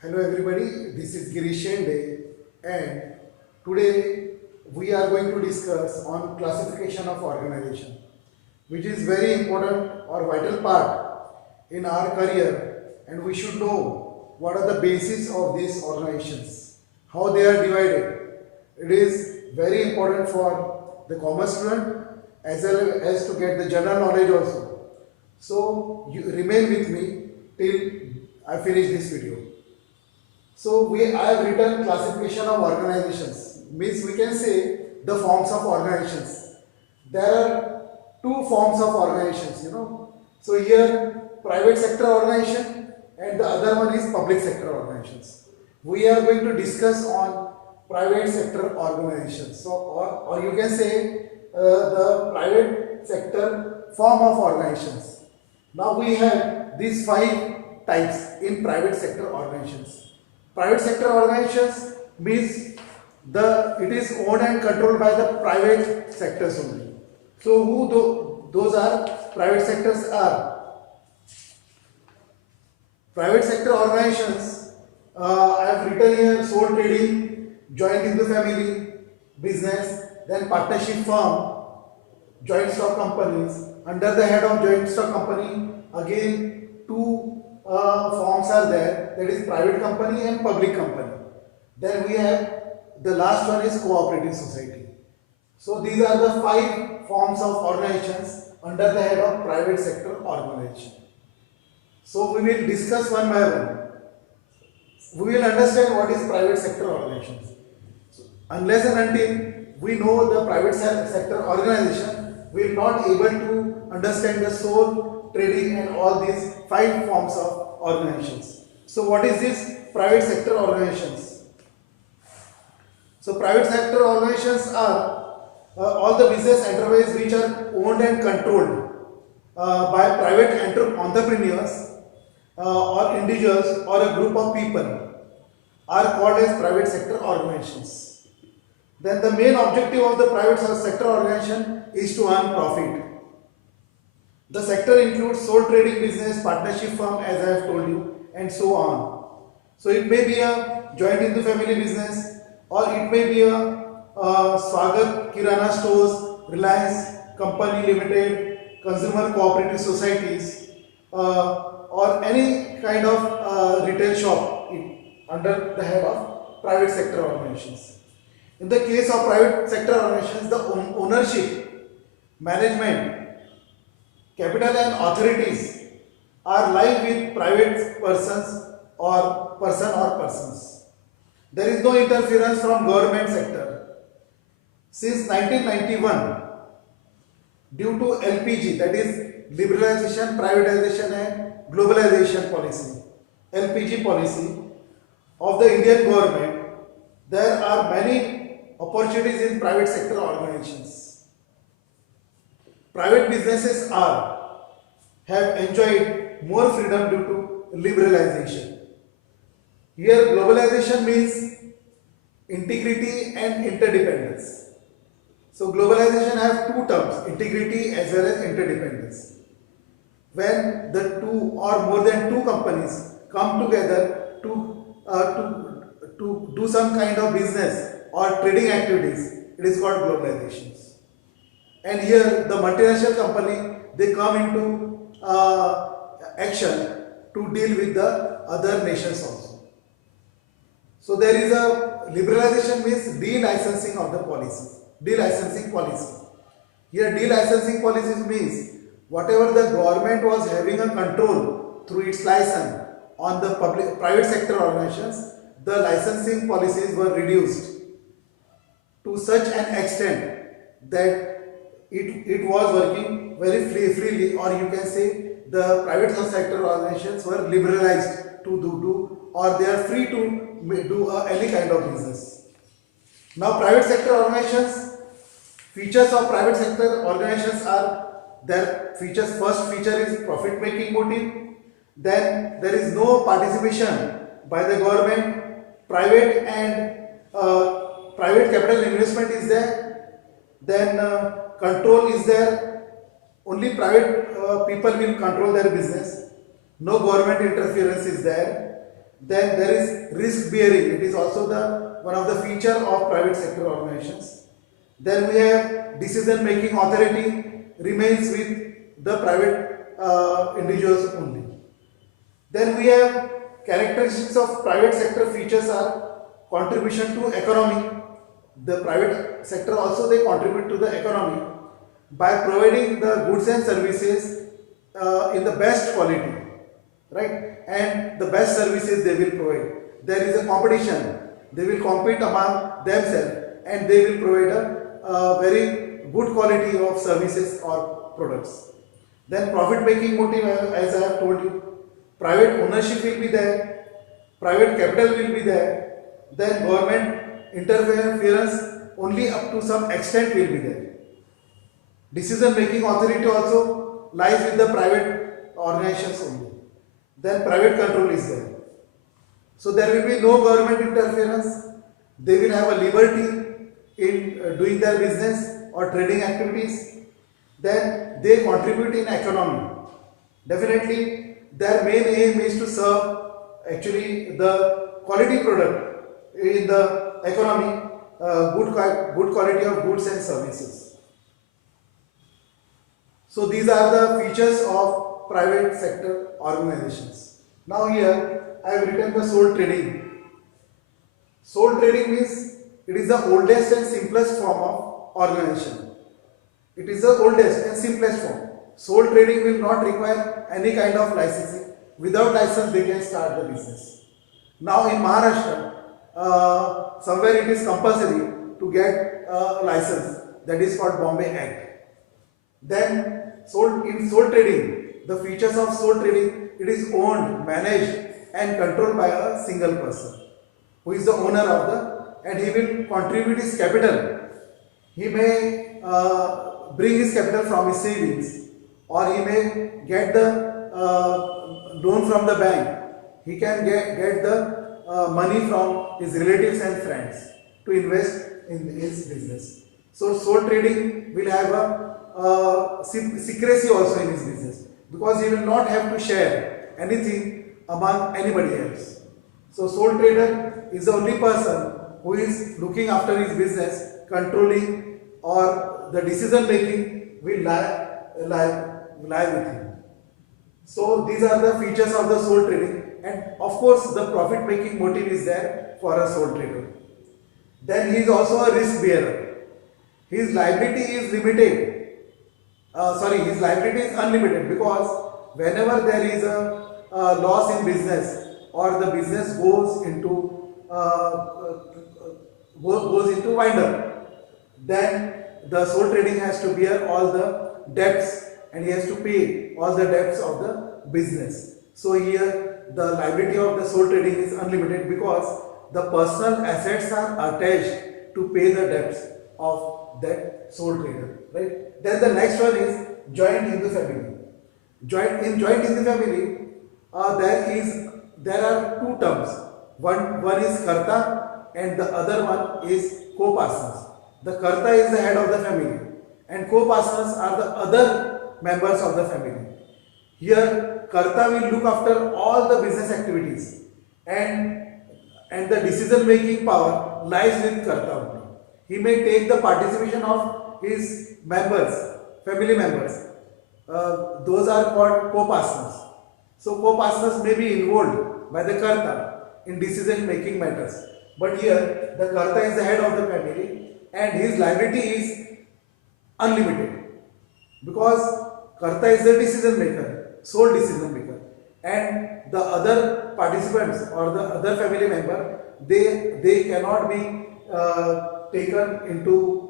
Hello everybody, this is Girish Shende and today we are going to discuss on classification of organization, which is very important or vital part in our career, and we should know what are the basis of these organizations, how they are divided. It is very important for the commerce student as well as to get the general knowledge also. So you remain with me till I finish this video. So I have written classification of organizations. Means we can say the forms of organizations. There are two forms of organizations. So here private sector organization and the other one is public sector organizations. We are going to discuss on private sector organizations. So or you can say the private sector form of organizations. Now we have these five types in private sector organizations. Private sector organizations means it is owned and controlled by the private sectors only. So those are private sectors are private sector organizations. I have written here sole trading, joint into family business, then partnership firm, joint stock companies. Under the head of joint stock company, again two forms are there, that is private company and public company. Then we have the last one is cooperative society. So these are the five forms of organizations under the head of private sector organization. So we will discuss one by one. We will understand what is private sector organizations. So unless and until we know the private sector organization, we will not able to understand the sole trading and all these five forms of organizations. So what is this private sector organizations? So private sector organizations are all the business enterprises which are owned and controlled by private entrepreneurs or individuals or a group of people are called as private sector organizations. Then the main objective of the private sector organization is to earn profit. The sector includes sole trading business, partnership firm as I have told you, and so on. So it may be a joint into family business, or it may be a Swagat Kirana stores, Reliance Company Limited, consumer cooperative societies, or any kind of retail shop under the head of private sector organizations. In the case of private sector organizations, the ownership, management, capital and authorities are lying with private persons or persons. There is no interference from government sector. Since 1991, due to LPG, that is liberalization, privatization and globalization policy, LPG policy of the Indian government, there are many opportunities in private sector organizations. Private businesses have enjoyed more freedom due to liberalization. Here globalization means integrity and interdependence. So globalization have two terms, integrity as well as interdependence. When the two or more than two companies come together to do some kind of business or trading activities, it is called globalization. And here the multinational company, they come into action to deal with the other nations also. So there is a liberalization means delicensing of the policy. Delicensing policy. Here delicensing policies means whatever the government was having a control through its license on the private sector organizations, the licensing policies were reduced to such an extent that it was working very freely, or you can say the private sector organizations were liberalized to do or they are free to do any kind of business. Now private sector organizations, features of private sector organizations are their features. First feature is profit making motive, then there is no participation by the government, private capital investment is there, then control is there, only private people will control their business, no government interference is there, Then there is risk bearing. It is also the one of the feature of private sector organizations. Then we have decision making authority remains with the private individuals only. Then we have characteristics of private sector features are contribution to economy. The private sector also they contribute to the economy by providing the goods and services in the best quality, right? And the best services they will provide. There is a competition. They will compete among themselves and they will provide a very good quality of services or products. Then profit making motive, as I have told you, private ownership will be there, private capital will be there, then government interference only up to some extent will be there. Decision making authority also lies with the private organizations only. Then private control is there. So there will be no government interference. They will have a liberty in doing their business or trading activities. Then they contribute in economy. Definitely their main aim is to serve actually the quality product in the economy, good quality of goods and services. So these are the features of private sector organizations. Now here I have written the sole trading. Sole trading means it is the oldest and simplest form of organization. It is the oldest and simplest form. Sole trading will not require any kind of licensing. Without license they can start the business. Now in Maharashtra, somewhere it is compulsory to get a license, that is called Bombay Act. Then in sole trading, the features of sole trading, it is owned, managed and controlled by a single person who is the owner of the, and he will contribute his capital. He may bring his capital from his savings, or he may get the loan from the bank. He can get the money from his relatives and friends to invest in his business. So sole trading will have a secrecy also in his business, because he will not have to share anything among anybody else. So sole trader is the only person who is looking after his business, controlling, or the decision making will lie with him. So these are the features of the sole trading, and of course the profit making motive is there for a sole trader. Then he is also a risk bearer. His liability is limited. His liability is unlimited, because whenever there is a loss in business or the business goes into wind up, then the sole trading has to bear all the debts and he has to pay all the debts of the business. So here the liability of the sole trading is unlimited, because the personal assets are attached to pay the debts of that sole trader, right? Then the next one is joint Hindu family. Joint Hindu family, there are two terms. One is karta and the other one is co-partners. The karta is the head of the family and co-partners are the other members of the family. Here karta will look after all the business activities, and the decision making power lies with karta only. He may take the participation of his members, family members. Those are called co-partners. So co-partners may be involved by the karta in decision making matters. But here the karta is the head of the family and his liability is unlimited, because karta is the decision maker, sole decision maker, and the other participants or the other family member, they cannot be taken into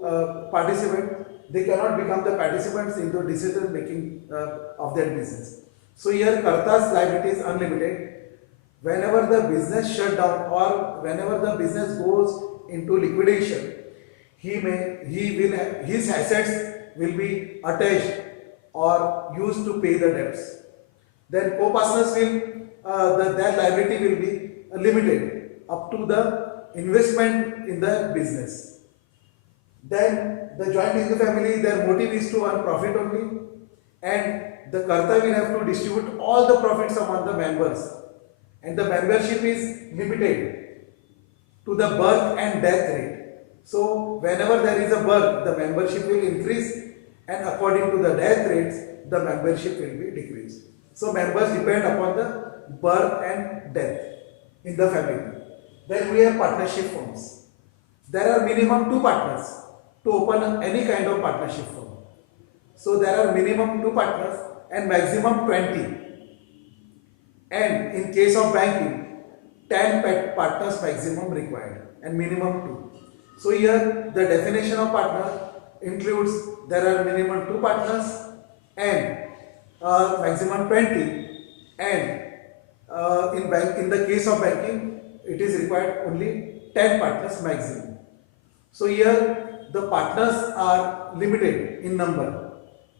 participant. They cannot become the participants into decision making of that business. So here karta's liability is unlimited. Whenever the business shut down or whenever the business goes into liquidation, his assets will be attached or used to pay the debts. Then co-partners their liability will be limited up to the investment in the business. Then the joint Hindu family, their motive is to earn profit only, and the karta will have to distribute all the profits among the members, and the membership is limited to the birth and death rate. So whenever there is a birth, the membership will increase, and according to the death rates, the membership will be decreased. So members depend upon the birth and death in the family. Then we have partnership firms. There are minimum 2 partners to open any kind of partnership firm. So there are minimum 2 partners and maximum 20. And in case of banking, 10 partners maximum required and minimum 2. So here the definition of partner includes there are minimum 2 partners and maximum 20, and in the case of banking it is required only 10 partners maximum. So here the partners are limited in number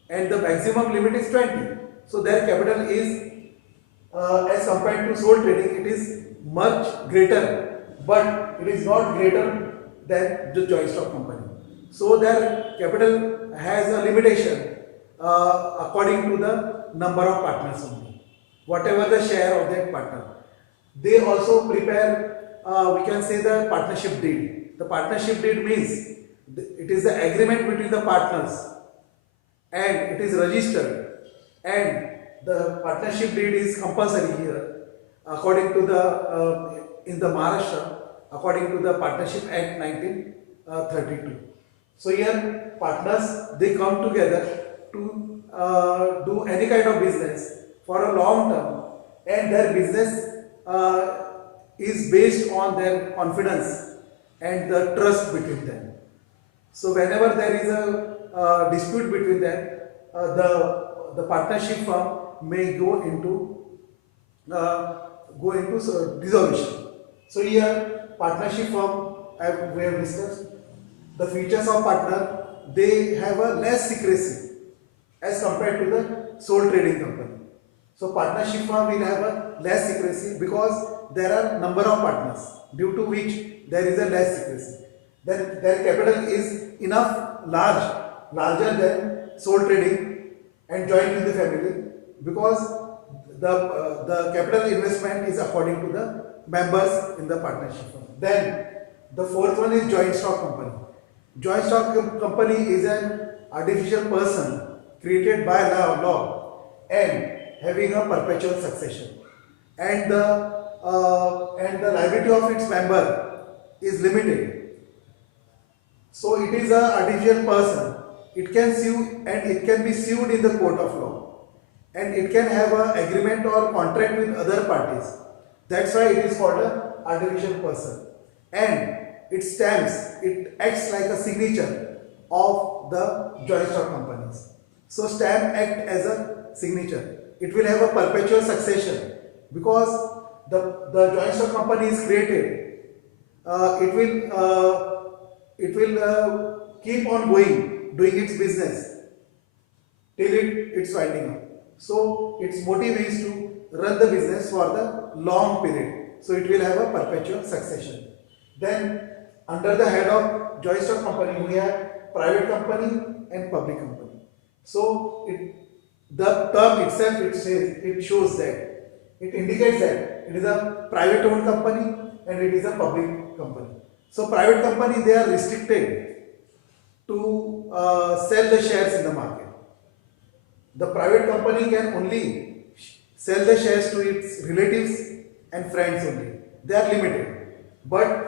and the maximum limit is 20. So their capital is as compared to sole trading, it is much greater, but it is not greater than the joint stock company. So their capital has a limitation according to the number of partners only, whatever the share of that partner. They also prepare, we can say, the partnership deed. The partnership deed means it is the agreement between the partners and it is registered, and the partnership deed is compulsory here according to the in the Maharashtra, according to the Partnership Act 1932. So here partners, they come together to do any kind of business for a long term, and their business is based on their confidence and the trust between them. So whenever there is a dispute between them, the partnership firm may go into dissolution. So here partnership firm, we have discussed the features of partner. They have a less secrecy as compared to the sole trading company. So partnership firm will have a less secrecy because there are number of partners, due to which there is a less secrecy. Then their capital is larger than sole trading and joint with the family, because the capital investment is according to the members in the partnership firm. Then the fourth one is joint stock company. Joint stock company is an artificial person created by law and having a perpetual succession, and the liability of its member is limited. So it is an artificial person. It can sue, and it can be sued in the court of law, and it can have an agreement or contract with other parties. That's why it is called an artificial person. And it acts like a signature of the joint stock companies. So stamp act as a signature. It will have a perpetual succession because the joint stock company is created. It will keep on doing its business till it's winding up. So its motive is to run the business for the long period. So it will have a perpetual succession. Then under the head of joint stock company, we have private company and public company. So the term itself, it shows that, it indicates that it is a private owned company and it is a public company. So private company, they are restricted to sell the shares in the market. The private company can only sell the shares to its relatives and friends only. They are limited. But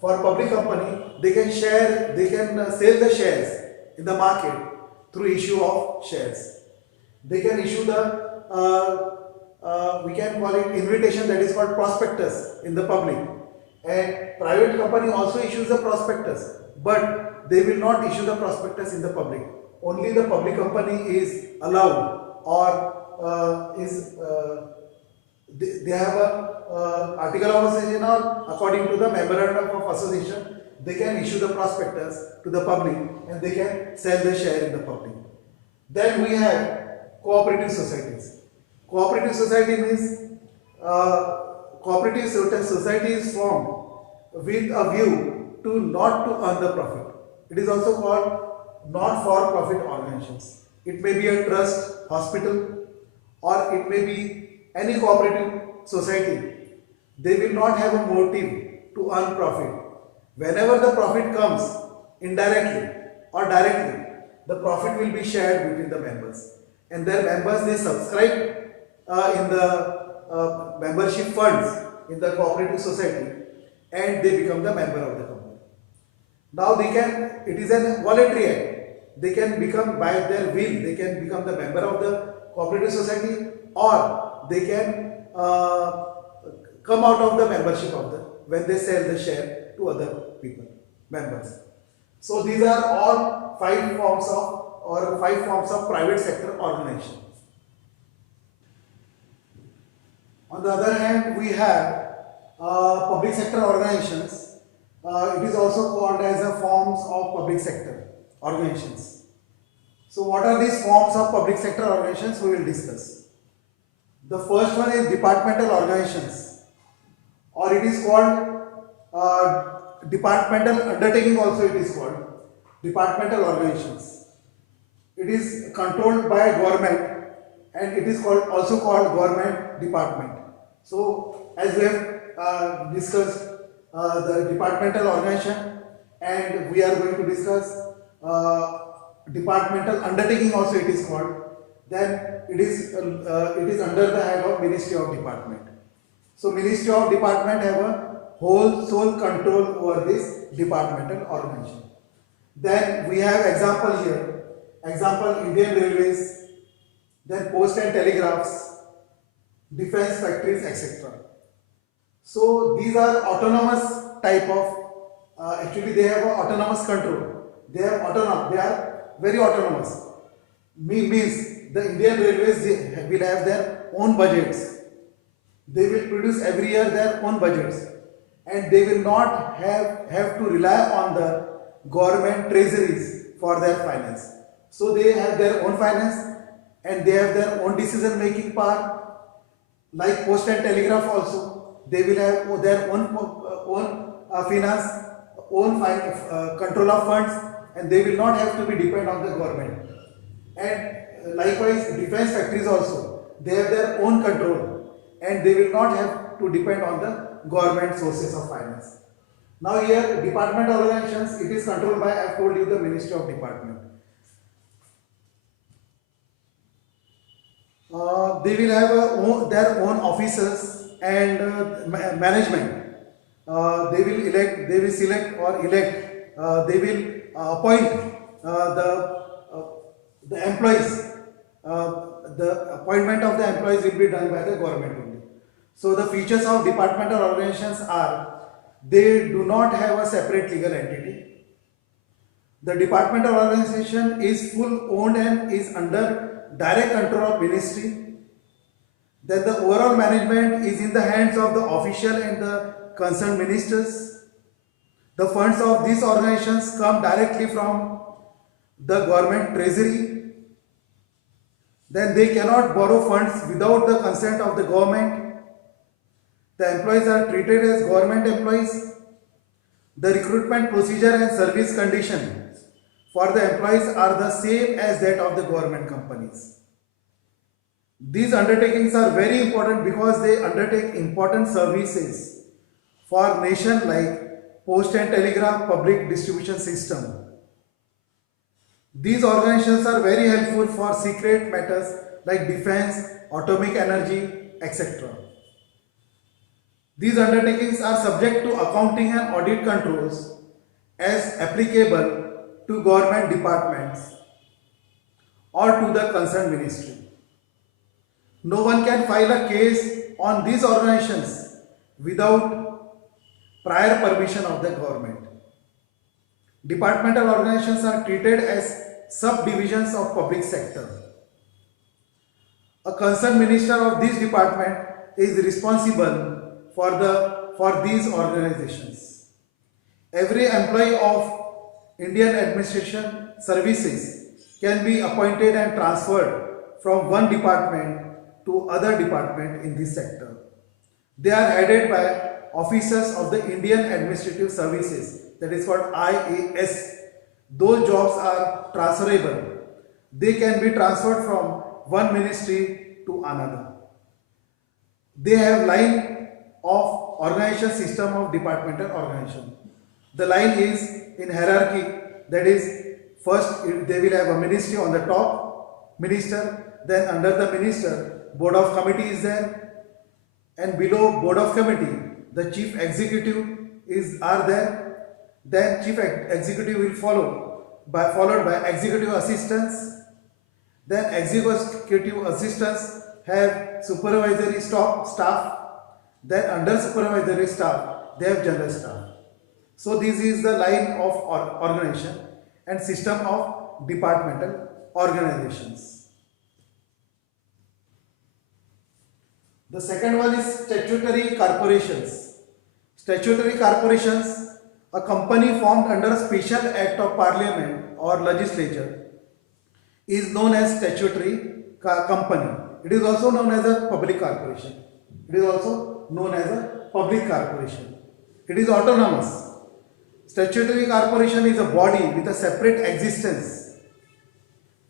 for public company, they can sell the shares in the market through issue of shares. They can issue the we can call it invitation, that is called prospectus in the public, and private company also issues the prospectus, but they will not issue the prospectus in the public. Only the public company is allowed, or they have a article of association, or according to the memorandum of association, they can issue the prospectus to the public and they can sell the share in the public. Then we have cooperative societies. Cooperative society means cooperative society is formed with a view to not to earn the profit. It is also called not-for-profit organizations. It may be a trust, hospital, or it may be any cooperative society They will not have a motive to earn profit. Whenever the profit comes, indirectly or directly, the profit will be shared between the members. And their members, they subscribe in the membership funds in the cooperative society, and they become the member of the company. Now they can, it is a voluntary act. They can become by their will, they can become the member of the cooperative society, or they can come out of the membership of the, when they sell the share to other people, members. So these are all five forms of private sector organization. On the other hand, we have public sector organizations. It is also called as a forms of public sector organizations. So what are these forms of public sector organizations? We will discuss. The first one is departmental organizations, or it is called departmental undertaking, also it is called departmental organizations. It is controlled by government, and it is called, also called government department. So as we have discussed the departmental organization, and we are going to discuss departmental undertaking also it is called, then it is under the head of Ministry of Department. So Ministry of Department have a whole sole control over this departmental organization. Then we have example here, example Indian Railways, then Post and Telegraphs, defense factories, etc. So these are autonomous type of, actually they have a autonomous control. They are very autonomous. Means the Indian Railways will have their own budgets. They will produce every year their own budgets, and they will not have to rely on the government treasuries for their finance. So they have their own finance, and they have their own decision making power. Like Post and Telegraph also, they will have their own finance, control of funds, and they will not have to be dependent on the government. And likewise, defense factories also, they have their own control, and they will not have to depend on the government sources of finance. Now here, departmental organizations, it is controlled by, I have told you, the Ministry of Department. They will have their own officers and management. They will elect, they will select or elect, they will appoint the employees. The appointment of the employees will be done by the government only. So the features of departmental organizations are, they do not have a separate legal entity. The departmental organization is full owned and is under direct control of ministry. Then the overall management is in the hands of the official and the concerned ministers. The funds of these organizations come directly from the government treasury. Then they cannot borrow funds without the consent of the government. The employees are treated as government employees. The recruitment procedure and service conditions for the employees are the same as that of the government companies. These undertakings are very important because they undertake important services for nation like Post and Telegraph public distribution system. These organizations are very helpful for secret matters like defense, atomic energy, etc. These undertakings are subject to accounting and audit controls as applicable to government departments or to the concerned ministry. No one can file a case on these organizations without prior permission of the government. Departmental organizations are treated as subdivisions of public sector. A concerned minister of this department is responsible for these organizations. Every employee of Indian Administration Services can be appointed and transferred from one department to other department in this sector. They are headed by officers of the Indian Administrative Services, that is called IAS. Those jobs are transferable. They can be transferred from one ministry to another. They have line of organization system of departmental organization. The line is in hierarchy, that is, first they will have a ministry on the top, minister, then under the minister, board of committee is there, and below board of committee, the chief executive are there, then chief executive will followed by executive assistants, then executive assistants have supervisory staff, then under supervisory staff they have general staff. So this is the line of organization and system of departmental organizations. The second one is statutory corporations. Statutory corporations, a company formed under a special act of parliament or legislature, is known as statutory company. It is also known as a public corporation. It is also known as a public corporation. It is autonomous. Statutory corporation is a body with a separate existence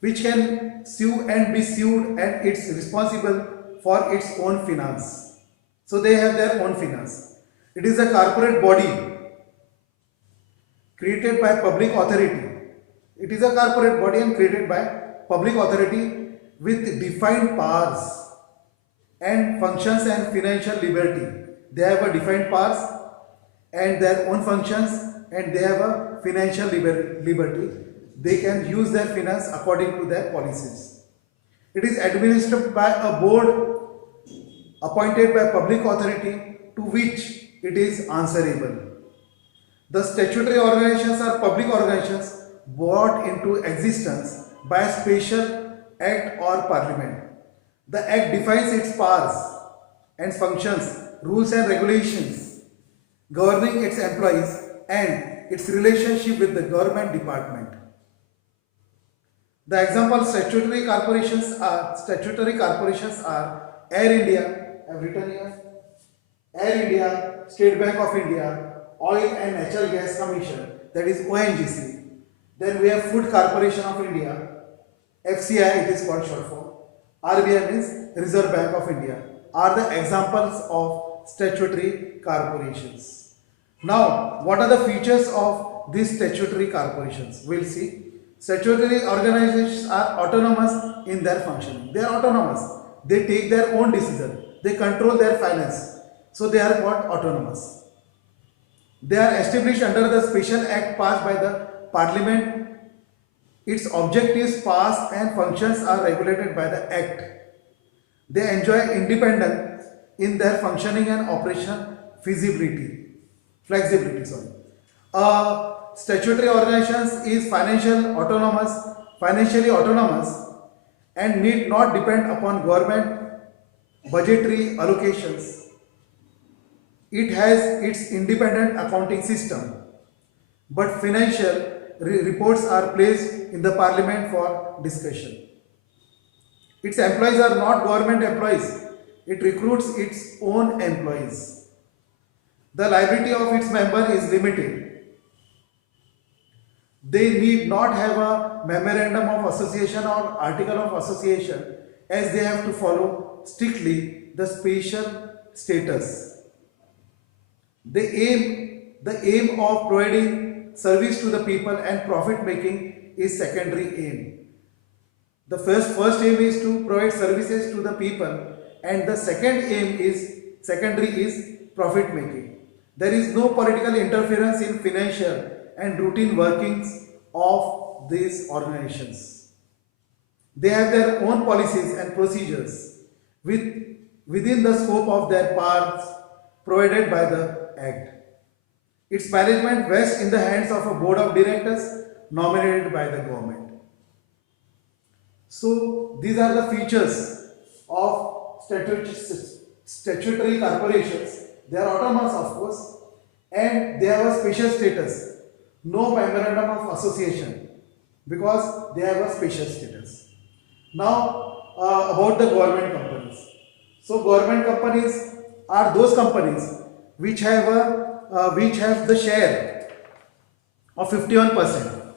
which can sue and be sued, and it's responsible for its own finance. So they have their own finance. It is a corporate body created by public authority. It is a corporate body and created by public authority with defined powers and functions and financial liberty. They have a defined powers and their own functions, and they have a financial liberty. They can use their finance according to their policies. It is administered by a board appointed by public authority to which it is answerable. The statutory organizations are public organizations brought into existence by a special act or parliament. The act defines its powers and functions, rules and regulations governing its employees and its relationship with the government department. The example statutory corporations are Air India, I have written here, Air India, State Bank of India, Oil and Natural Gas Commission, that is ONGC. Then we have Food Corporation of India, FCI it is called short form. RBI means Reserve Bank of India, are the examples of statutory corporations. Now, what are the features of these statutory corporations? We'll see. Statutory organizations are autonomous in their functioning. They are autonomous. They take their own decision. They control their finance. So they are called autonomous. They are established under the special act passed by the parliament. Its objectives, powers and functions are regulated by the act. They enjoy independence in their functioning and operation flexibility. Statutory organizations is financially autonomous and need not depend upon government budgetary allocations. It has its independent accounting system, but financial reports are placed in the parliament for discussion. Its employees are not government employees. It recruits its own employees. The liability of its member is limited. They need not have a memorandum of association or article of association, as they have to follow strictly the special status. The aim of providing service to the people and profit making is secondary aim. The first aim is to provide services to the people, and the secondary is profit making. There is no political interference in financial and routine workings of these organizations. They have their own policies and procedures within the scope of their powers provided by the Act. Its management rests in the hands of a board of directors nominated by the government. So these are the features of statutory corporations. They are autonomous, of course, and they have a special status. No memorandum of association because they have a special status. Now about the government companies. So government companies are those companies which have the share of 51%.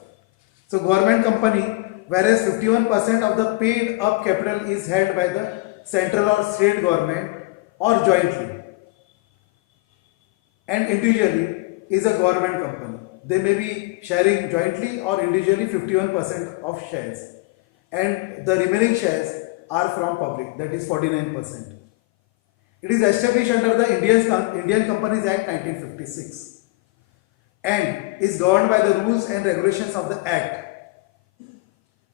So government company, whereas 51% of the paid up capital is held by the central or state government or jointly. and individually is a government company. They may be sharing jointly or individually 51% of shares, and the remaining shares are from public, that is 49%. It is established under the Indian Companies Act 1956 and is governed by the rules and regulations of the Act.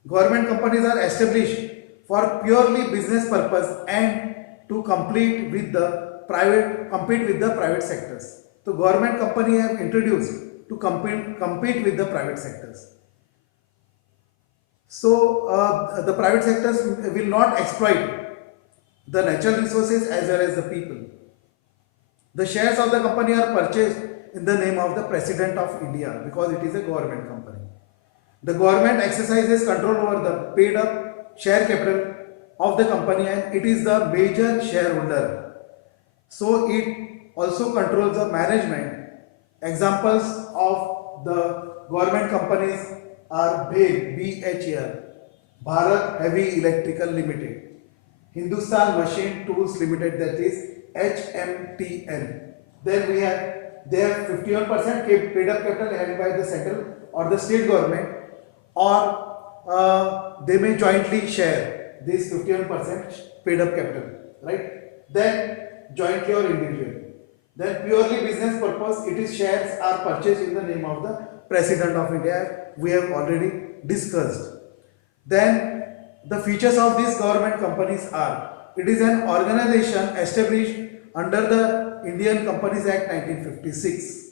Government companies are established for purely business purpose and to compete with the private sectors. So government company have introduced to compete with the private sectors. So the private sectors will not exploit the natural resources as well as the people. The shares of the company are purchased in the name of the President of India because it is a government company. The government exercises control over the paid up share capital of the company and it is the major shareholder. So it also controls the management. Examples of the government companies are BHEL, Bharat Heavy Electrical Limited, Hindustan Machine Tools Limited, that is HMTL. Then they have 51% paid up capital held by the central or the state government, or they may jointly share this 51% paid up capital, right? Then jointly or individually. Then purely business purpose, it is shares are purchased in the name of the President of India. We have already discussed. Then the features of these government companies are: it is an organization established under the Indian Companies Act 1956.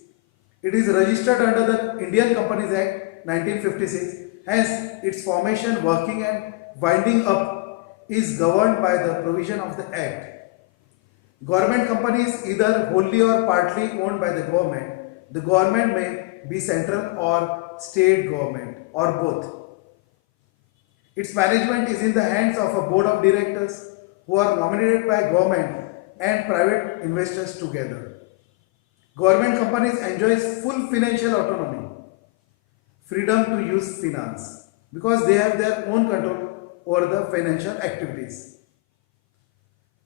It is registered under the Indian Companies Act 1956. Hence, its formation, working and winding up is governed by the provision of the Act. Government companies either wholly or partly owned by the government. The government may be central or state government or both. Its management is in the hands of a board of directors who are nominated by government and private investors together. Government companies enjoy full financial autonomy, freedom to use finance because they have their own control over the financial activities.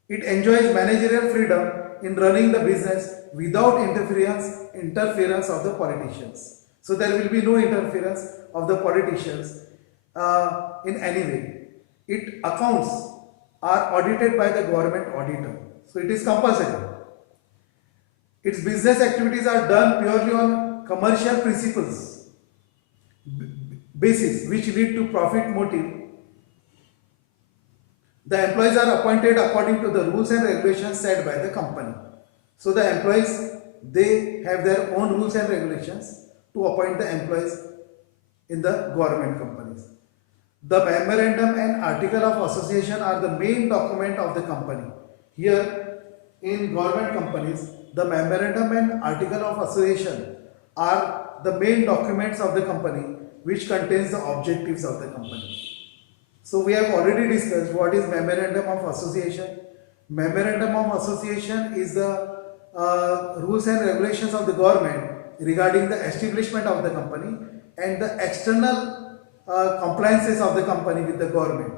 It enjoys managerial freedom in running the business without interference of the politicians. So there will be no interference of the politicians in any way. Its accounts are audited by the government auditor. So it is compulsory. Its business activities are done purely on commercial principles basis which lead to profit motive. The employees are appointed according to the rules and regulations set by the company. So the employees, they have their own rules and regulations to appoint the employees in the government companies. The memorandum and article of association are the main document of the company. Here in government companies, the memorandum and article of association are the main documents of the company which contains the objectives of the company. So we have already discussed what is memorandum of association. Memorandum of association is the rules and regulations of the government regarding the establishment of the company and the external compliances of the company with the government.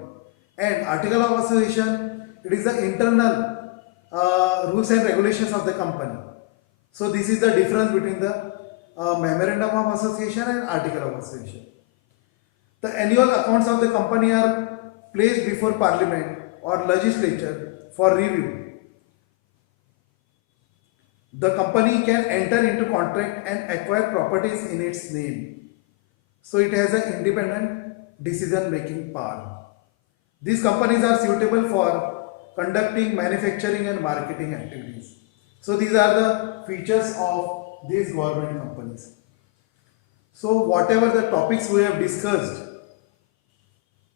And article of association, it is the internal rules and regulations of the company. So this is the difference between the memorandum of association and article of association. The annual accounts of the company are placed before Parliament or legislature for review. The company can enter into contract and acquire properties in its name. So it has an independent decision making power. These companies are suitable for conducting manufacturing and marketing activities. So these are the features of these government companies. So whatever the topics we have discussed,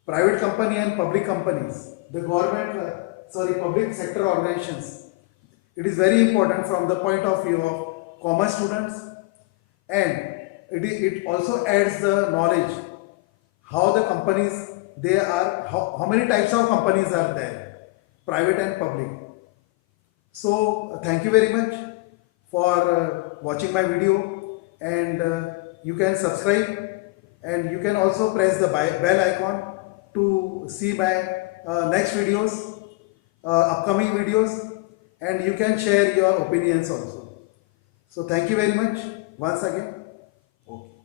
private company and public companies, the public sector organizations, it is very important from the point of view of commerce students, and it also adds the knowledge how the companies they are, how many types of companies are there, private and public. So thank you very much for watching my video, and you can subscribe and you can also press the bell icon to see my next videos, upcoming videos, and you can share your opinions also. So thank you very much once again. Okay.